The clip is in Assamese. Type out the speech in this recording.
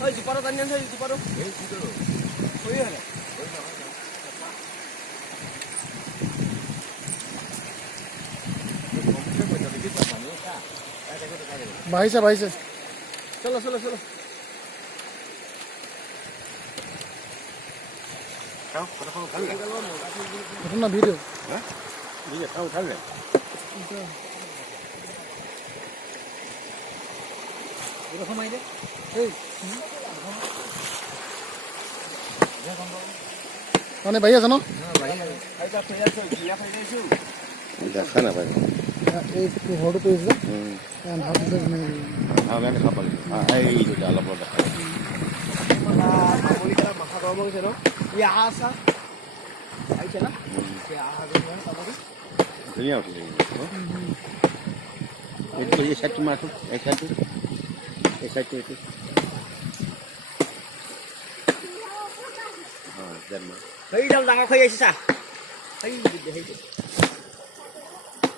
Thôi chỉ bao tan nhân thôi, chỉ bao đâu. Thôi hả? भाई से चलो चलो चलो अपना वीडियो এরকম আইলে মানে ভাই আছে ন দেখা না ভাই এই ঘৰটো পেয়েছিল ভাত আমি খাব এই দুটা অলপ দেখা মাথা গরম হয়েছে না এই আহা আসা আইছে না আহা ধুনীয়া উঠিছে এইটো এই সাইডটো মাৰটো এই সাইডটো এইটো সেইডাল ডাঙৰ খাই আহিছে চা সেই